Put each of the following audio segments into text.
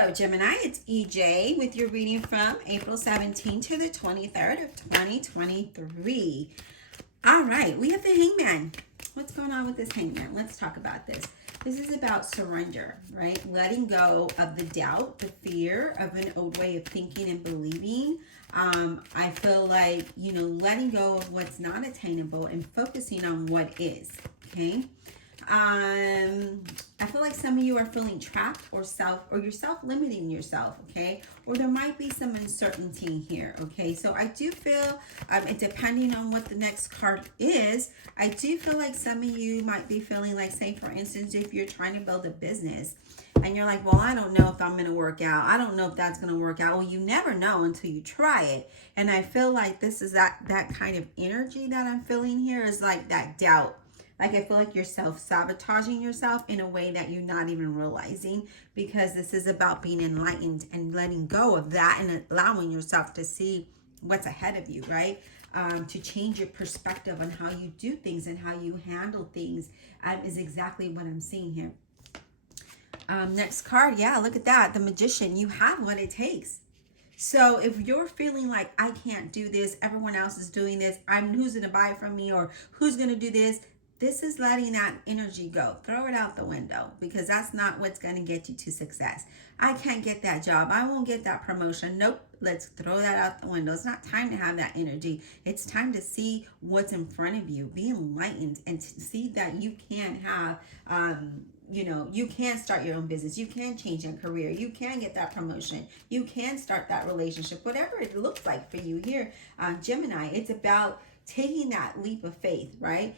Hello, Gemini. It's EJ with your reading from April 17th to the 23rd of 2023. All right, we have the Hangman. What's going on with this Hangman? Let's talk about this. This is about surrender, right? Letting go of the doubt, the fear of an old way of thinking and believing. I feel like, letting go of what's not attainable and focusing on what is, okay? I feel like some of you are feeling trapped or you're self-limiting yourself, okay? Or there might be some uncertainty here, okay? So I do feel, depending on what the next card is, I do feel like some of you might be feeling like, say, for instance, if you're trying to build a business and you're like, well, I don't know if I'm going to work out. I don't know if that's going to work out. Well, you never know until you try it. And I feel like this is that kind of energy that I'm feeling here is like that doubt. Like I feel like you're self-sabotaging yourself in a way that you're not even realizing, because this is about being enlightened and letting go of that and allowing yourself to see what's ahead of you, right? To change your perspective on how you do things and how you handle things is exactly what I'm seeing here. Next card, yeah, look at that. The Magician. You have what it takes. So if you're feeling like I can't do this, everyone else is doing this, who's going to buy it from me, or who's going to do this? This is letting that energy go. Throw it out the window, because that's not what's going to get you to success. I can't get that job. I won't get that promotion. Nope. Let's throw that out the window. It's not time to have that energy. It's time to see what's in front of you. Be enlightened and to see that you can have, you can start your own business. You can change your career. You can get that promotion. You can start that relationship. Whatever it looks like for you here, Gemini, it's about taking that leap of faith, right?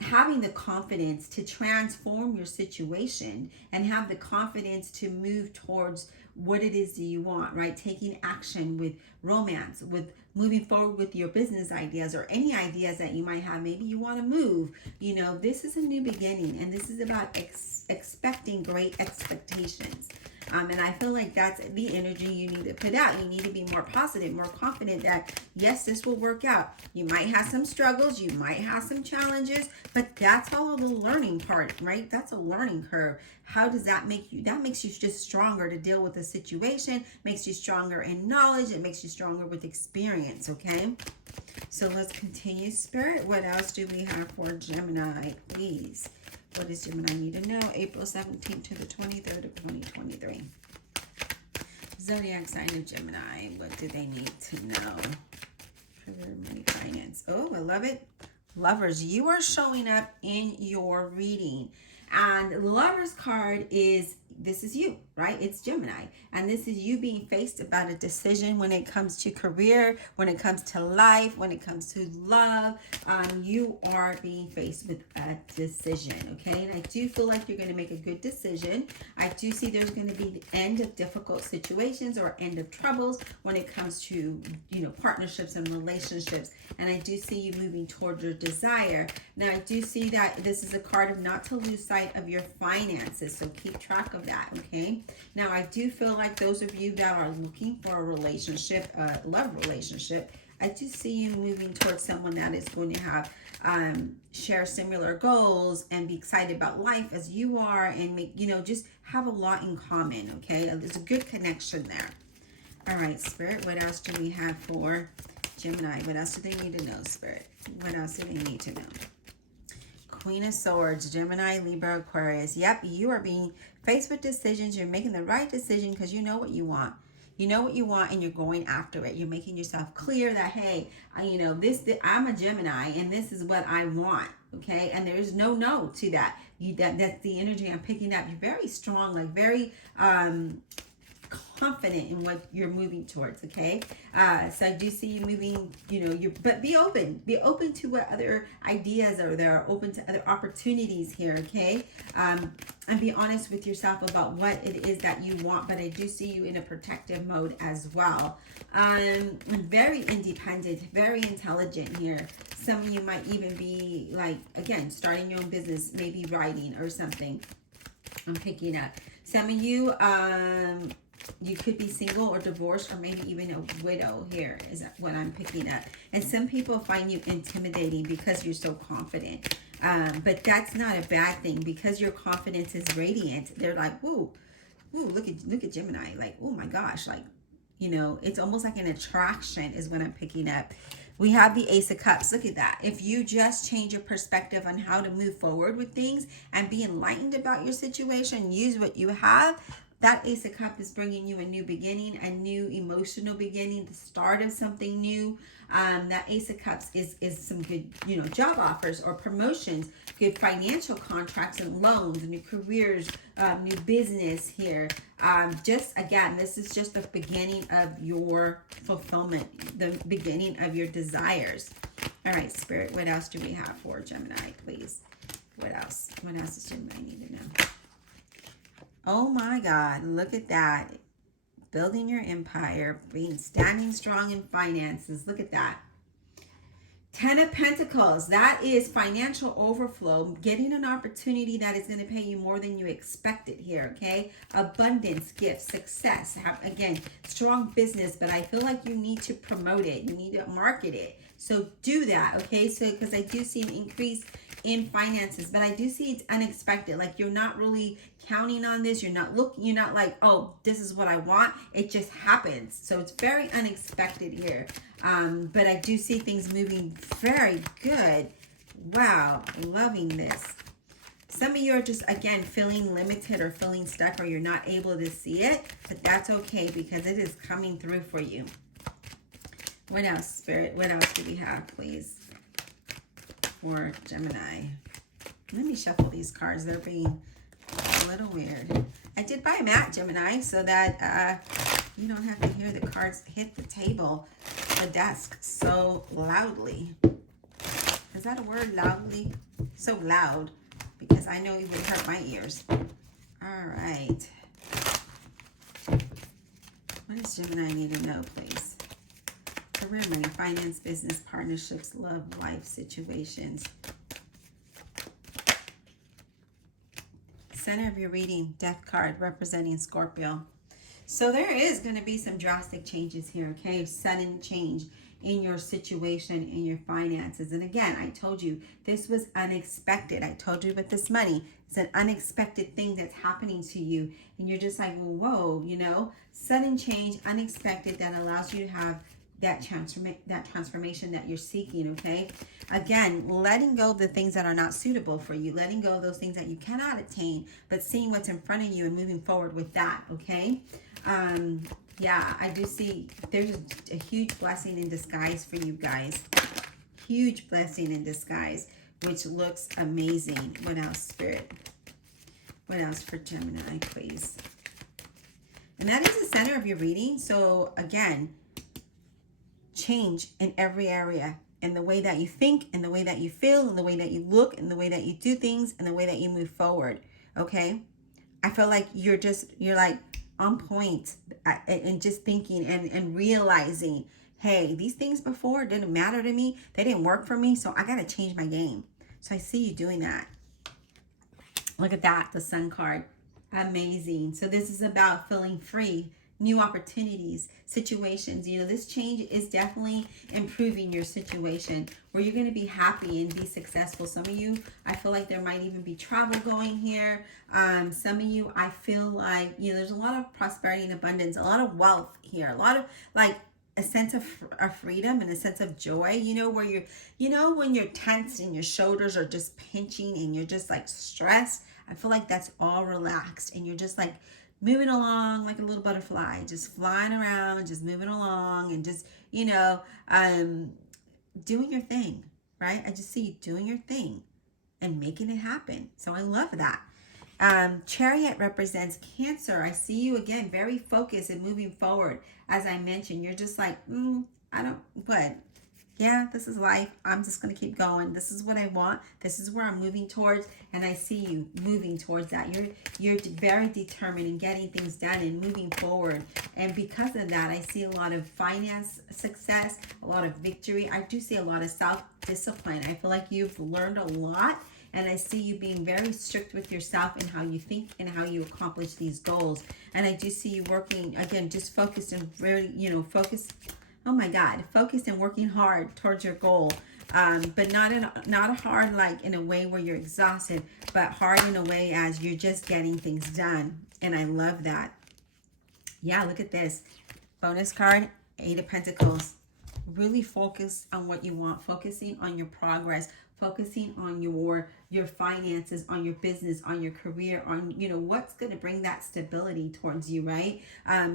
Having the confidence to transform your situation and have the confidence to move towards what it is that you want, right? Taking action with romance, with moving forward with your business ideas or any ideas that you might have. Maybe you want to move. This is a new beginning, and this is about expecting great expectations. And I feel like that's the energy you need to put out. You need to be more positive, more confident that, yes, this will work out. You might have some struggles. You might have some challenges, but that's all the learning part, right? That's a learning curve. How does that make you? That makes you just stronger to deal with the situation, makes you stronger in knowledge. It makes you stronger with experience, okay? So let's continue. Spirit, what else do we have for Gemini, please? What does Gemini need to know? April 17th to the 23rd of 2023. Zodiac sign of Gemini. What do they need to know for their money finance? Oh, I love it. Lovers, you are showing up in your reading. And the Lovers card this is you, right? It's Gemini. And this is you being faced about a decision when it comes to career, when it comes to life, when it comes to love. You are being faced with a decision, okay? And I do feel like you're going to make a good decision. I do see there's going to be the end of difficult situations or end of troubles when it comes to, partnerships and relationships. And I do see you moving toward your desire. Now, I do see that this is a card of not to lose sight of your finances. So keep track of that, okay? Now, I do feel like those of you that are looking for a relationship, a love relationship, I do see you moving towards someone that is going to have share similar goals and be excited about life as you are, and make just have a lot in common, okay? There's a good connection there. All right, Spirit, what else do we have for Gemini? What else do they need to know, Spirit? What else do they need to know? Queen of Swords, Gemini, Libra, Aquarius. Yep, you are being faced with decisions. You're making the right decision because you know what you want. You know what you want, and you're going after it. You're making yourself clear that, hey, I'm a Gemini, and this is what I want, okay? And there's no to that. That's the energy I'm picking up. You're very strong, like very confident in what you're moving towards, okay? So I do see you moving, but be open to what other ideas are there, open to other opportunities here, okay? And be honest with yourself about what it is that you want, but I do see you in a protective mode as well. Very independent, very intelligent here. Some of you might even be like, again, starting your own business, maybe writing or something. I'm picking up. Some of you, you could be single or divorced, or maybe even a widow here is what I'm picking up. And some people find you intimidating because you're so confident. But that's not a bad thing, because your confidence is radiant. They're like, whoa, ooh, look at Gemini. Like, oh my gosh, like, you know, it's almost like an attraction is what I'm picking up. We have the Ace of Cups. Look at that. If you just change your perspective on how to move forward with things and be enlightened about your situation, use what you have, that Ace of Cups is bringing you a new beginning, a new emotional beginning, the start of something new. That Ace of Cups is some good, you know, job offers or promotions, good financial contracts and loans, new careers, new business here. Just again, this is just the beginning of your fulfillment, the beginning of your desires. All right, Spirit, what else do we have for Gemini, please? What else? What else does Gemini need to know? Oh my God, look at that. Building your empire, standing strong in finances. Look at that. 10 of Pentacles, that is financial overflow, getting an opportunity that is going to pay you more than you expected here, okay? Abundance, gifts, success. Again, strong business, but I feel like you need to promote it. You need to market it. So do that, okay? So, because I do see an increase in finances, but I do see it's unexpected. Like you're not really counting on this. You're not like, oh, this is what I want. It just happens. So it's very unexpected here. But I do see things moving very good. Wow, loving this. Some of you are just, again, feeling limited or feeling stuck or you're not able to see it, but that's okay because it is coming through for you. What else, Spirit? What else do we have, please, for Gemini? Let me shuffle these cards. They're being a little weird. I did buy a mat, Gemini, so that you don't have to hear the cards hit the table, the desk, so loudly. Is that a word, loudly? So loud, because I know it would hurt my ears. All right. What does Gemini need to know, please? Career, money, finance, business, partnerships, love, life situations. Center of your reading, Death card representing Scorpio. So there is going to be some drastic changes here, okay? Sudden change in your situation, in your finances. And again, I told you this was unexpected. I told you with this money, it's an unexpected thing that's happening to you. And you're just like, well, whoa, you know, sudden change, unexpected, that allows you to have that transformation that you're seeking, okay? Again, letting go of the things that are not suitable for you, letting go of those things that you cannot attain, but seeing what's in front of you and moving forward with that, okay? Yeah, I do see there's a huge blessing in disguise for you guys. Huge blessing in disguise, which looks amazing. What else, Spirit? What else for Gemini, please? And that is the center of your reading. So again, change in every area, in the way that you think, in the way that you feel, in the way that you look, in the way that you do things, in the way that you move forward, okay? I feel like you're like on point and just thinking and realizing, hey, these things before didn't matter to me. They didn't work for me, so I got to change my game. So I see you doing that. Look at that, the Sun card. Amazing. So this is about feeling free, new opportunities, situations. You know, this change is definitely improving your situation where you're going to be happy and be successful. Some of you, I feel like there might even be travel going here. Some of you, I feel like, you know, there's a lot of prosperity and abundance, a lot of wealth here, a lot of like a sense of freedom and a sense of joy, you know, where you're, you know, when you're tense and your shoulders are just pinching and you're just like stressed, I feel like that's all relaxed and you're just like moving along like a little butterfly, just flying around, just moving along and just, you know, doing your thing, right? I just see you doing your thing and making it happen. So I love that. Chariot represents Cancer. I see you again, very focused and moving forward. As I mentioned, you're just like, yeah, this is life. I'm just going to keep going. This is what I want. This is where I'm moving towards. And I see you moving towards that. You're very determined in getting things done and moving forward. And because of that, I see a lot of finance success, a lot of victory. I do see a lot of self-discipline. I feel like you've learned a lot. And I see you being very strict with yourself and how you think and how you accomplish these goals. And I do see you working, again, just focused and very, you know, focused. Oh my God, focused and working hard towards your goal, but not hard like in a way where you're exhausted, but hard in a way as you're just getting things done. And I love that. Yeah, look at this. Bonus card, 8 of Pentacles. Really focus on what you want, focusing on your progress, focusing on your finances, on your business, on your career, on, you know, what's going to bring that stability towards you, right?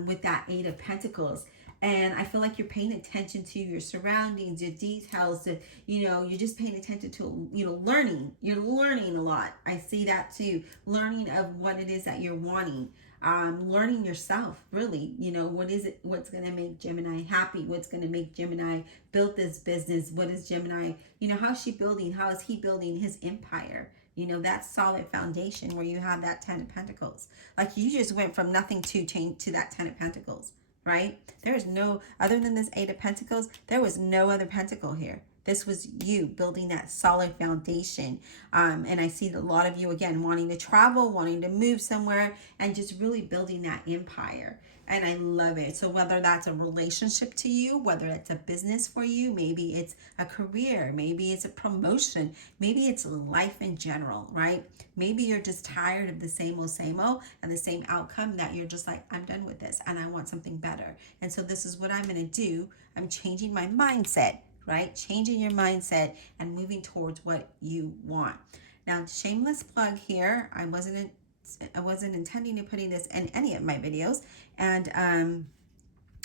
With that 8 of Pentacles. And I feel like you're paying attention to your surroundings, your details, you know, you're just paying attention to, you know, learning. You're learning a lot. I see that too. Learning of what it is that you're wanting. Learning yourself, really, you know, what is it, what's going to make Gemini happy? What's going to make Gemini build this business? What is Gemini, you know, how's she building? How is he building his empire? You know, that solid foundation where you have that 10 of Pentacles. Like you just went from nothing to change to that 10 of Pentacles, right? There is no, other than this 8 of Pentacles, there was no other pentacle here. This was you building that solid foundation. And I see a lot of you, again, wanting to travel, wanting to move somewhere, and just really building that empire. And I love it. So whether that's a relationship to you, whether it's a business for you, maybe it's a career, maybe it's a promotion, maybe it's life in general, right? Maybe you're just tired of the same old and the same outcome, that you're just like, I'm done with this and I want something better. And so this is what I'm going to do. I'm changing my mindset, right? Changing your mindset and moving towards what you want. Now, shameless plug here. I wasn't intending to putting this in any of my videos. And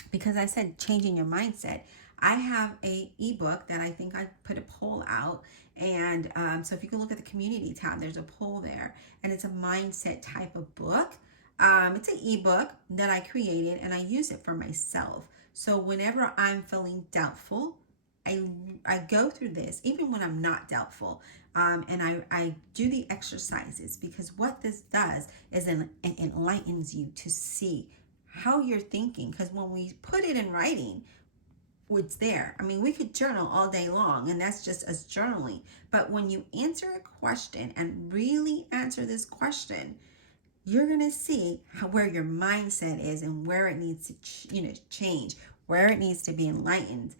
because I said changing your mindset, I have a ebook that I think I put a poll out. And so if you can look at the community tab, there's a poll there. And it's a mindset type of book. It's an ebook that I created and I use it for myself. So whenever I'm feeling doubtful, I go through this, even when I'm not doubtful, and I do the exercises, because what this does is it enlightens you to see how you're thinking. Because when we put it in writing, it's there. I mean, we could journal all day long, and that's just us journaling. But when you answer a question and really answer this question, you're going to see where your mindset is and where it needs to change, where it needs to be enlightened.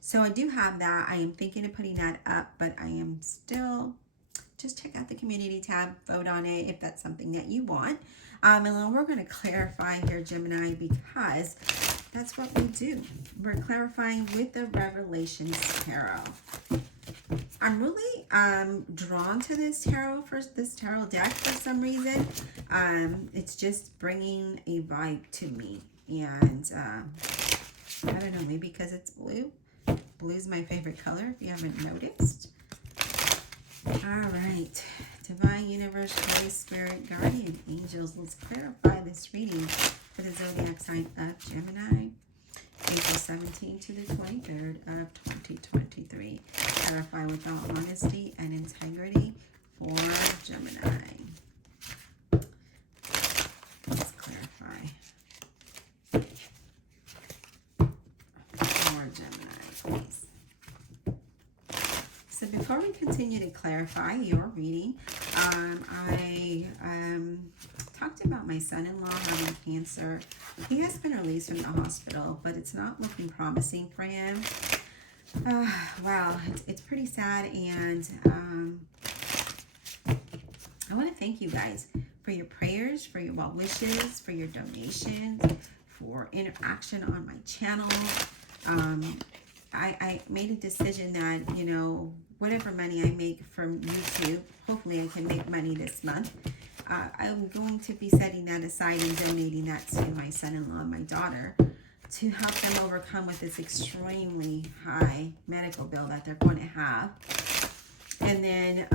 So I do have that. I am thinking of putting that up, but I am still, just check out the community tab, vote on it if that's something that you want. And then we're going to clarify here, Gemini, because that's what we do. We're clarifying with the Revelations Tarot. I'm really drawn to this tarot deck for some reason. It's just bringing a vibe to me. And I don't know, maybe because it's blue. Blue's my favorite color, if you haven't noticed. All right. Divine Universe, Holy Spirit, Guardian Angels. Let's clarify this reading for the zodiac sign of Gemini. April 17th to the 23rd of 2023. Clarify with all honesty and integrity for Gemini. Let's clarify for Gemini, please. So before we continue to clarify your reading, I talked about my son-in-law having cancer. He has been released from the hospital, but it's not looking promising for him. Wow, it's pretty sad, and I want to thank you guys for your prayers, for your well wishes, for your donations, for interaction on my channel. I made a decision that, you know, whatever money I make from YouTube, hopefully I can make money this month. I'm going to be setting that aside and donating that to my son-in-law and my daughter to help them overcome with this extremely high medical bill that they're going to have. And then,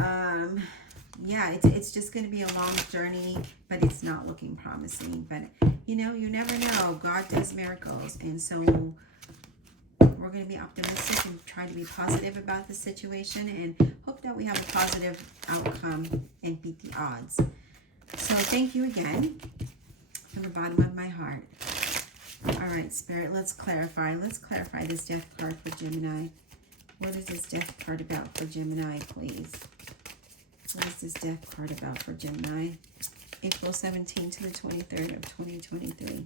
yeah, it's just going to be a long journey, but it's not looking promising. But, you know, you never know. God does miracles. And so we're going to be optimistic and try to be positive about the situation and hope that we have a positive outcome and beat the odds. So thank you again from the bottom of my heart. All right, Spirit, let's clarify. Let's clarify this death card for Gemini. What is this death card about for Gemini, please? What is this death card about for Gemini? April 17th to the 23rd of 2023.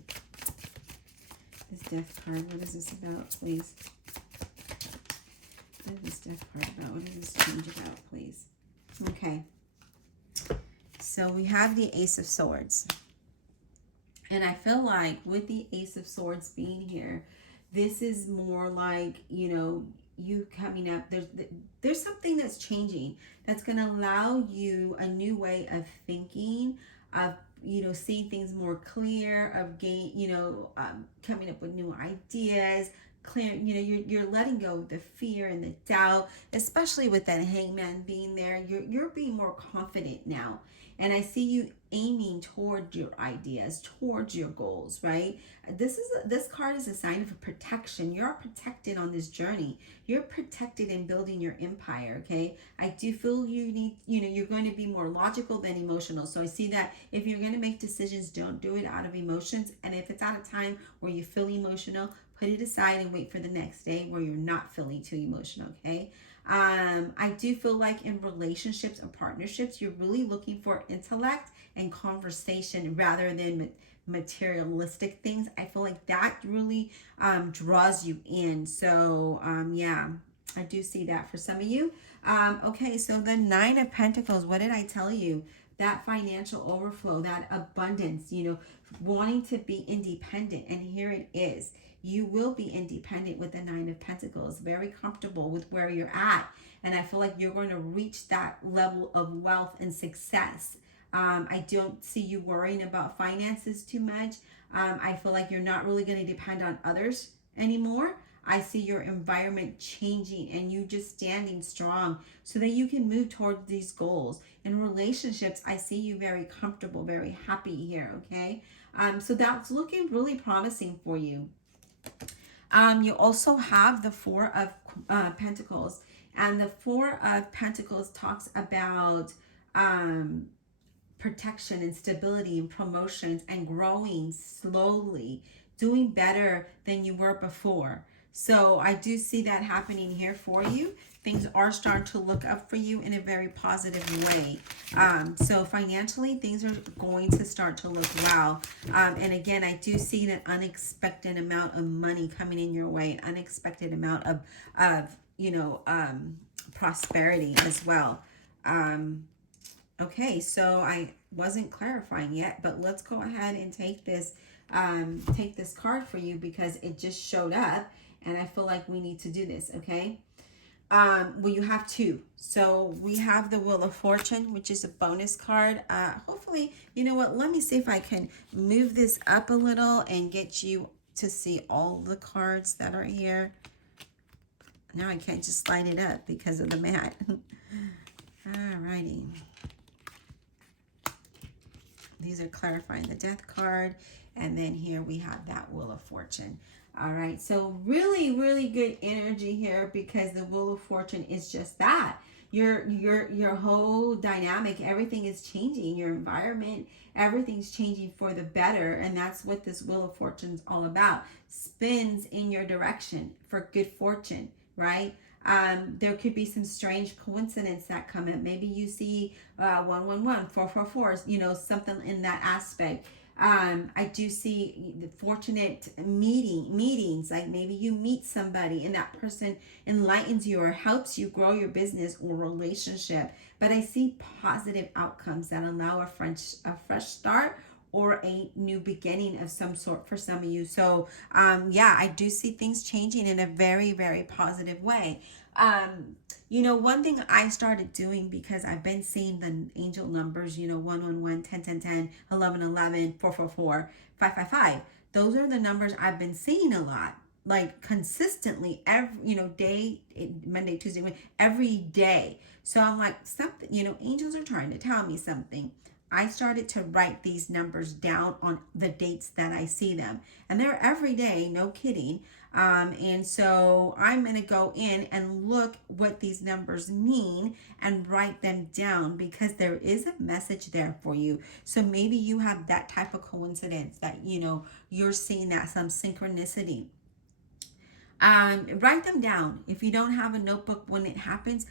This death card, what is this about, please? What is this death card about? What is this change about, please? Okay. So we have the Ace of Swords. And I feel like with the Ace of Swords being here, this is more like, you coming up. There's something that's changing that's going to allow you a new way of thinking, of seeing things more clear, of coming up with new ideas. Clear, you're letting go of the fear and the doubt, especially with that hangman being there. You're being more confident now, and I see you aiming toward your ideas, towards your goals, right? This card is a sign of protection. You're protected on this journey. You're protected in building your empire, okay? I do feel you need, you're going to be more logical than emotional. So I see that if you're going to make decisions, don't do it out of emotions. And if it's at a time where you feel emotional, put it aside and wait for the next day where you're not feeling too emotional, okay? I do feel like in relationships or partnerships, you're really looking for intellect and conversation rather than materialistic things. I feel like that really draws you in. So yeah, I do see that for some of you. Okay, so the Nine of Pentacles, what did I tell you? That financial overflow, that abundance, wanting to be independent. And here it is. You will be independent with the Nine of Pentacles, very comfortable with where you're at. And I feel like you're going to reach that level of wealth and success. I don't see you worrying about finances too much. I feel like you're not really going to depend on others anymore. I see your environment changing and you just standing strong so that you can move towards these goals. In relationships, I see you very comfortable, very happy here, okay? So that's looking really promising for you. You also have the Four of Pentacles, and the Four of Pentacles talks about protection and stability and promotions and growing slowly, doing better than you were before. So I do see that happening here for you. Things are starting to look up for you in a very positive way. So financially, things are going to start to look well. And again, I do see an unexpected amount of money coming in your way, an unexpected amount of prosperity as well. Okay, so I wasn't clarifying yet, but let's go ahead and take this card for you because it just showed up, and I feel like we need to do this. Okay. Well, you have two. So we have the Wheel of Fortune, which is a bonus card. Hopefully, you know what? Let me see if I can move this up a little and get you to see all the cards that are here. Now I can't just slide it up because of the mat. Alrighty. These are clarifying the Death card. And then here we have that Wheel of Fortune. All right, so really, really good energy here because the Wheel of Fortune is just that. Your whole dynamic, everything is changing. Your environment, everything's changing for the better. And that's what this Wheel of Fortune is all about. Spins in your direction for good fortune, right? There could be some strange coincidence that come in. Maybe you see 111, 444, something in that aspect. I do see the fortunate meetings, like maybe you meet somebody and that person enlightens you or helps you grow your business or relationship. But I see positive outcomes that allow a fresh start or a new beginning of some sort for some of you. So yeah, I do see things changing in a very, very positive way. One thing I started doing because I've been seeing the angel numbers, 111, 10, 10, 10, 11, 11, 444, 555. Those are the numbers I've been seeing a lot, like consistently every, day, Monday, Tuesday, Wednesday, every day. So I'm like, something, angels are trying to tell me something. I started to write these numbers down on the dates that I see them. And they're every day, no kidding. And so I'm going to go in and look what these numbers mean and write them down because there is a message there for you. So maybe you have that type of coincidence that, you're seeing that some synchronicity. Write them down. If you don't have a notebook when it happens,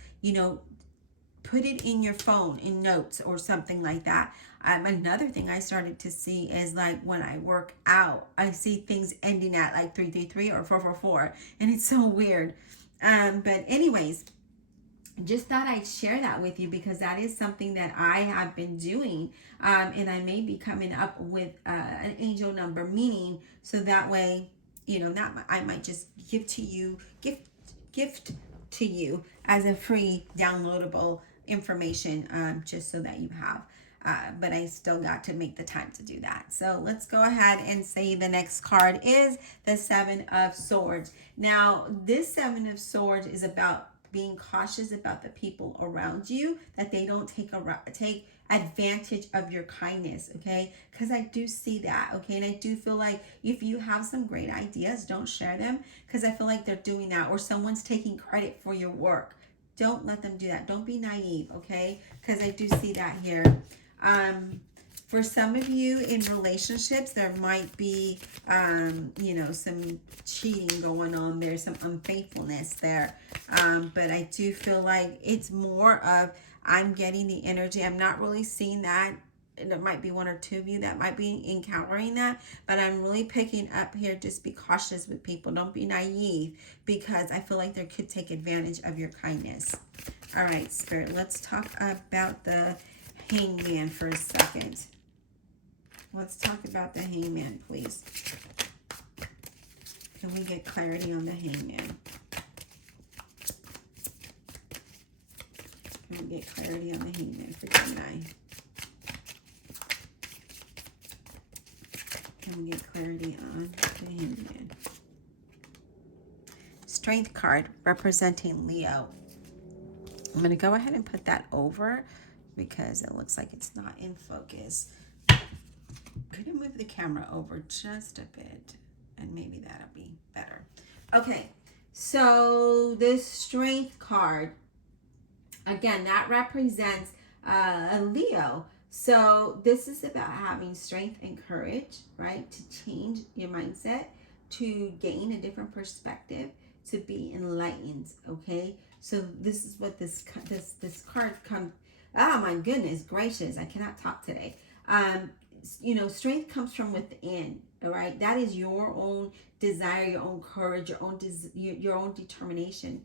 put it in your phone in notes or something like that. Another thing I started to see is like when I work out, I see things ending at like 333 or 444, and it's so weird. But anyways, just thought I'd share that with you because that is something that I have been doing. And I may be coming up with an angel number meaning, so that way, you know, that I might just give to you, gift to you as a free downloadable information, just so that you have. But I still got to make the time to do that. So let's go ahead and say the next card is the Seven of Swords. Now, this Seven of Swords is about being cautious about the people around you, that they don't take advantage of your kindness, okay? Because I do see that, okay? And I do feel like if you have some great ideas, don't share them, because I feel like they're doing that, or someone's taking credit for your work. Don't let them do that. Don't be naive, okay? Because I do see that here. For some of you in relationships, there might be, you know, some cheating going on there, some unfaithfulness there. But I do feel like it's more of, I'm getting the energy. I'm not really seeing that. There might be one or two of you that might be encountering that, but I'm really picking up here. Just be cautious with people. Don't be naive, because I feel like they could take advantage of your kindness. All right, Spirit, let's talk about the Hangman for a second. Let's talk about the Hangman, please. Can we get clarity on the Hangman? Can we get clarity on the Hangman for Gemini? Can we get clarity on the Hangman? Strength card representing Leo. I'm going to go ahead and put that over because it looks like it's not in focus. Could you move the camera over just a bit? And maybe that'll be better. Okay, so this Strength card, again, that represents a Leo. So this is about having strength and courage, right? To change your mindset, to gain a different perspective, to be enlightened, okay? So this is what this card comes. Oh my goodness gracious, I cannot talk today. You know, strength comes from within, all right? That is your own desire, your own courage, your own determination.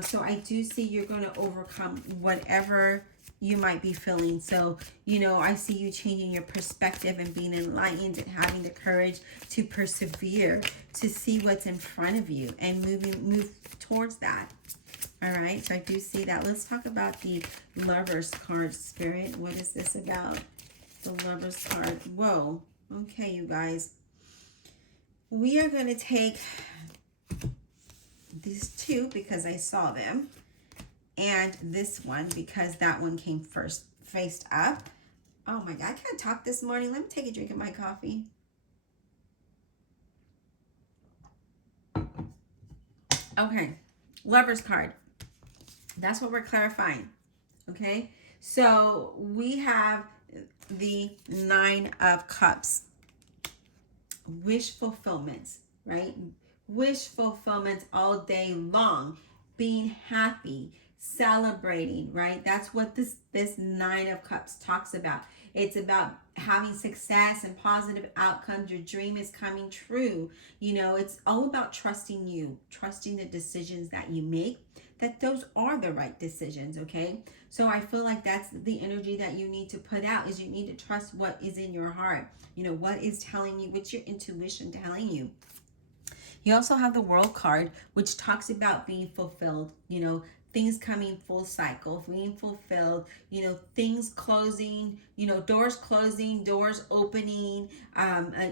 So I do see you're going to overcome whatever you might be feeling. So, you know, I see you changing your perspective and being enlightened and having the courage to persevere, to see what's in front of you and move towards that. All right, so I do see that. Let's talk about the Lovers card, Spirit. What is this about? The Lovers card. Whoa. Okay, you guys. We are going to take these two because I saw them, and this one because that one came first, faced up. Oh my God, I can't talk this morning. Let me take a drink of my coffee. Okay, Lovers card. That's what we're clarifying. Okay, so we have the Nine of Cups. Wish fulfillment, right? Wish fulfillment all day long. Being happy, celebrating, right? That's what this Nine of Cups talks about. It's about having success and positive outcomes. Your dream is coming true. You know, it's all about trusting you, trusting the decisions that you make, that those are the right decisions, okay? So I feel like that's the energy that you need to put out, is you need to trust what is in your heart. You know, what is telling you, what's your intuition telling you? You also have the World card, which talks about being fulfilled, you know, things coming full cycle, being fulfilled, you know, things closing, you know, doors closing, doors opening,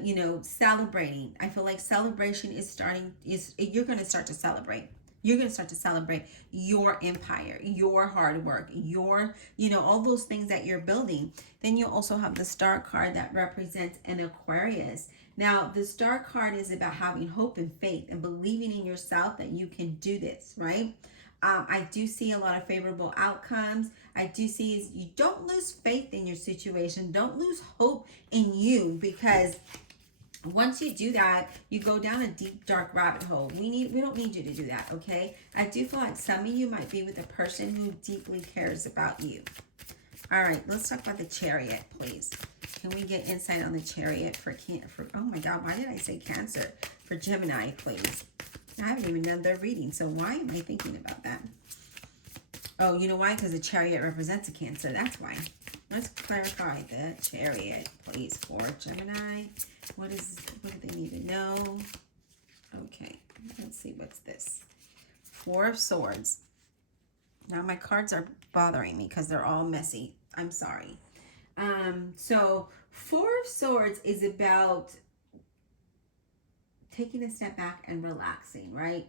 you know, celebrating. I feel like celebration you're going to start to celebrate. You're going to start to celebrate your empire, your hard work, your, you know, all those things that you're building. Then you also have the Star card that represents an Aquarius. Now, the Star card is about having hope and faith and believing in yourself that you can do this, right? I do see a lot of favorable outcomes. I do see is you don't lose faith in your situation. Don't lose hope in you, because once you do that, you go down a deep, dark rabbit hole. We don't need you to do that, okay? I do feel like some of you might be with a person who deeply cares about you. All right, let's talk about the Chariot, please. Can we get insight on the Chariot for oh my God, why did I say Cancer? For Gemini, please. I haven't even done their reading, so why am I thinking about that? Oh, you know why? Because the Chariot represents a Cancer. That's why. Let's clarify the Chariot, please, for Gemini. What do they need to know? Okay, let's see, what's this? Four of Swords. Now my cards are bothering me because they're all messy. I'm sorry. So Four of Swords is about taking a step back and relaxing, right?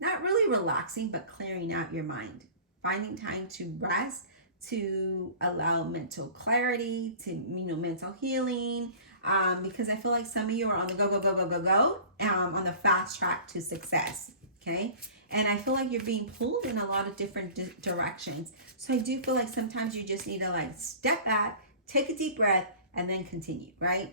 Not really relaxing, but clearing out your mind. Finding time to rest, to allow mental clarity, to, mental healing. Because I feel like some of you are on the go, on the fast track to success, okay? And I feel like you're being pulled in a lot of different directions. So I do feel like sometimes you just need to like step back, take a deep breath, and then continue, right?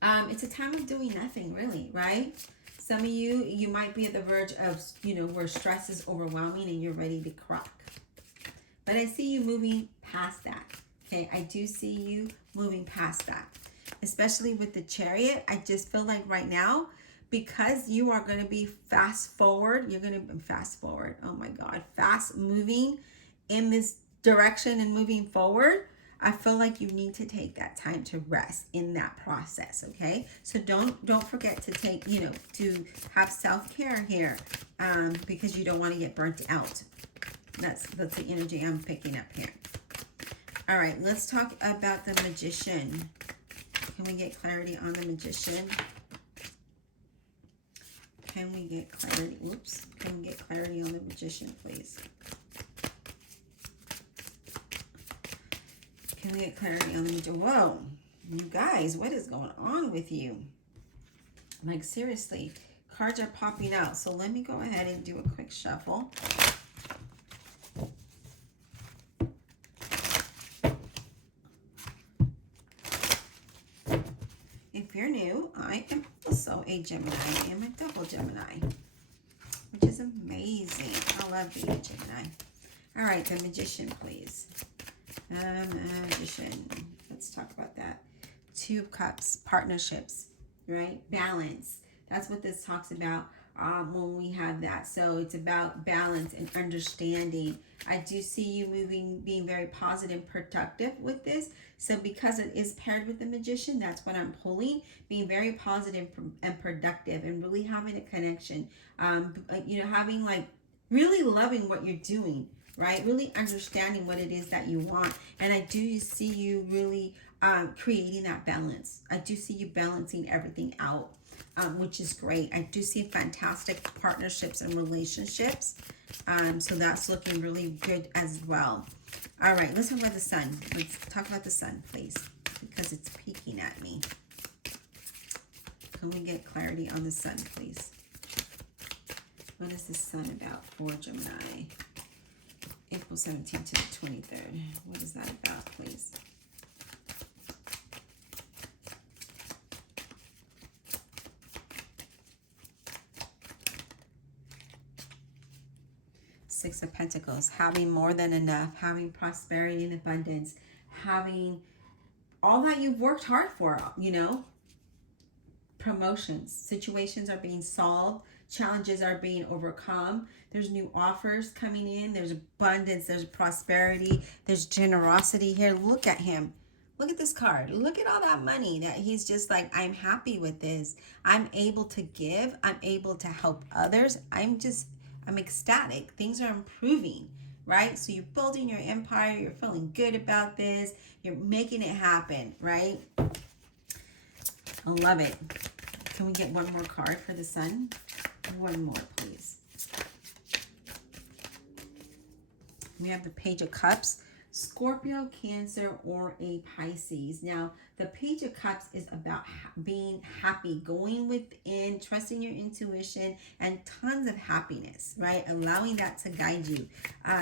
It's a time of doing nothing, really, right? Some of you might be at the verge of, where stress is overwhelming and you're ready to crack. But I see you moving past that, okay? I do see you moving past that, especially with the Chariot. I just feel like right now, because you are going to be fast forward, oh my God, fast moving in this direction and moving forward. I feel like you need to take that time to rest in that process, okay? So don't forget to take, to have self-care here, because you don't want to get burnt out. That's the energy I'm picking up here. All right, let's talk about the Magician. Can we get clarity on the Magician? Can we get clarity? Whoops. Can we get clarity on the Magician, please? Can we get clarity on the Magician? Whoa, you guys, what is going on with you? Like, seriously, cards are popping out. So let me go ahead and do a quick shuffle. If you're new, I am also a Gemini. I am a double Gemini, which is amazing. I love being a Gemini. All right, the Magician, please. Magician. Let's talk about that. Two of Cups, partnerships, right? Balance. That's what this talks about when we have that. So it's about balance and understanding. I do see you being very positive and productive with this. So because it is paired with the Magician, that's what I'm pulling. Being very positive and productive and really having a connection. Having like really loving what you're doing, right? Really understanding what it is that you want. And I do see you really creating that balance. I do see you balancing everything out, which is great. I do see fantastic partnerships and relationships. So that's looking really good as well. All right, let's talk about the Sun. Let's talk about the Sun, please, because it's peeking at me. Can we get clarity on the Sun, please? What is the Sun about for Gemini? April 17th to the 23rd. What is that about, please? Six of Pentacles, having more than enough, having prosperity and abundance, having all that you've worked hard for, promotions, situations are being solved, challenges are being overcome, there's new offers coming in, there's abundance, there's prosperity, there's generosity here. Look at him. Look at this card. Look at all that money that he's just like, I'm happy with this. I'm able to give. I'm able to help others. I'm ecstatic. Things are improving, right? So you're building your empire. You're feeling good about this. You're making it happen, right? I love it. Can we get one more card for the Sun? One more, please. We have the Page of Cups, Scorpio, Cancer, or a Pisces. Now, the Page of Cups is about being happy, going within, trusting your intuition, and tons of happiness, right? Allowing that to guide you.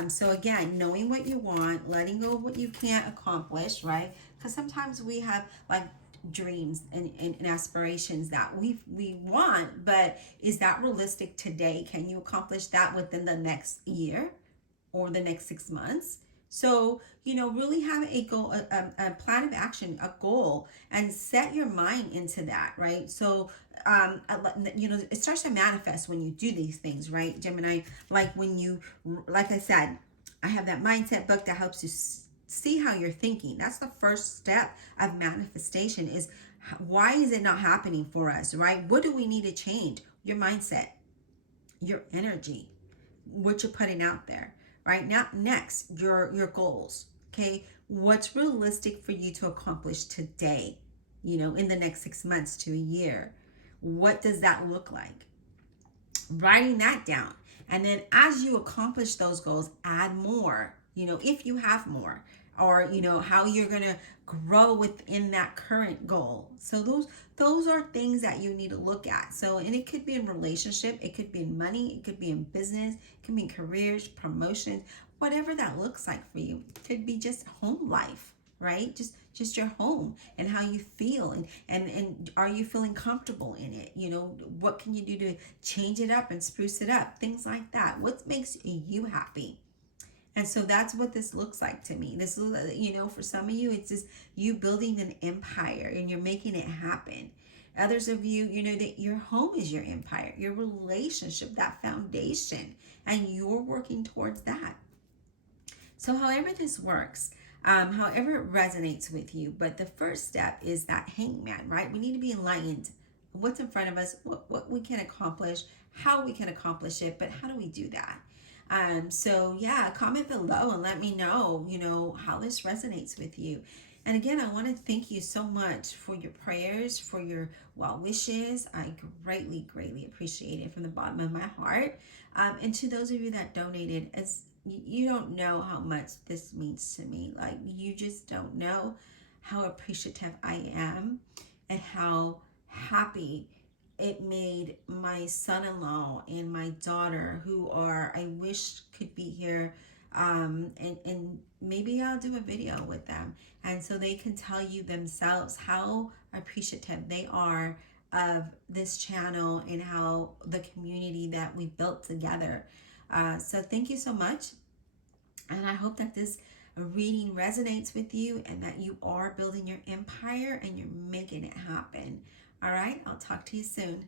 So again, knowing what you want, letting go of what you can't accomplish, right? Because sometimes we have like dreams and aspirations that we want, but is that realistic today? Can you accomplish that within the next year or the next 6 months? So, really have a goal, a plan of action, a goal, and set your mind into that, right? So, it starts to manifest when you do these things, right, Gemini? Like when you, like I said, I have that mindset book that helps you see how you're thinking. That's the first step of manifestation is why is it not happening for us, right? What do we need to change? Your mindset, your energy, what you're putting out there, right? Now, next, your goals, okay? What's realistic for you to accomplish today, in the next 6 months to a year? What does that look like? Writing that down. And then as you accomplish those goals, add more, if you have more, or, how you're going to grow within that current goal. So those are things that you need to look at. So, and it could be in relationship, it could be in money, it could be in business, it could be in careers, promotions, whatever that looks like for you. It could be just home life, right? Just your home and how you feel, and are you feeling comfortable in it? What can you do to change it up and spruce it up? Things like that. What makes you happy? And so that's what this looks like to me. This, for some of you, it's just you building an empire and you're making it happen. Others of you, that your home is your empire, your relationship, that foundation, and you're working towards that. So, however this works, however it resonates with you, but the first step is that hangman, right? We need to be enlightened. What's in front of us, what we can accomplish, how we can accomplish it, but how do we do that? So yeah, comment below and let me know, how this resonates with you. And again, I want to thank you so much for your prayers, for your well wishes. I greatly, greatly appreciate it from the bottom of my heart. And to those of you that donated, as you don't know how much this means to me. Like, you just don't know how appreciative I am and how happy it made my son-in-law and my daughter, who I wish could be here, and maybe I'll do a video with them, and so they can tell you themselves how appreciative they are of this channel and how the community that we built together. So thank you so much, and I hope that this reading resonates with you and that you are building your empire and you're making it happen. All right, I'll talk to you soon.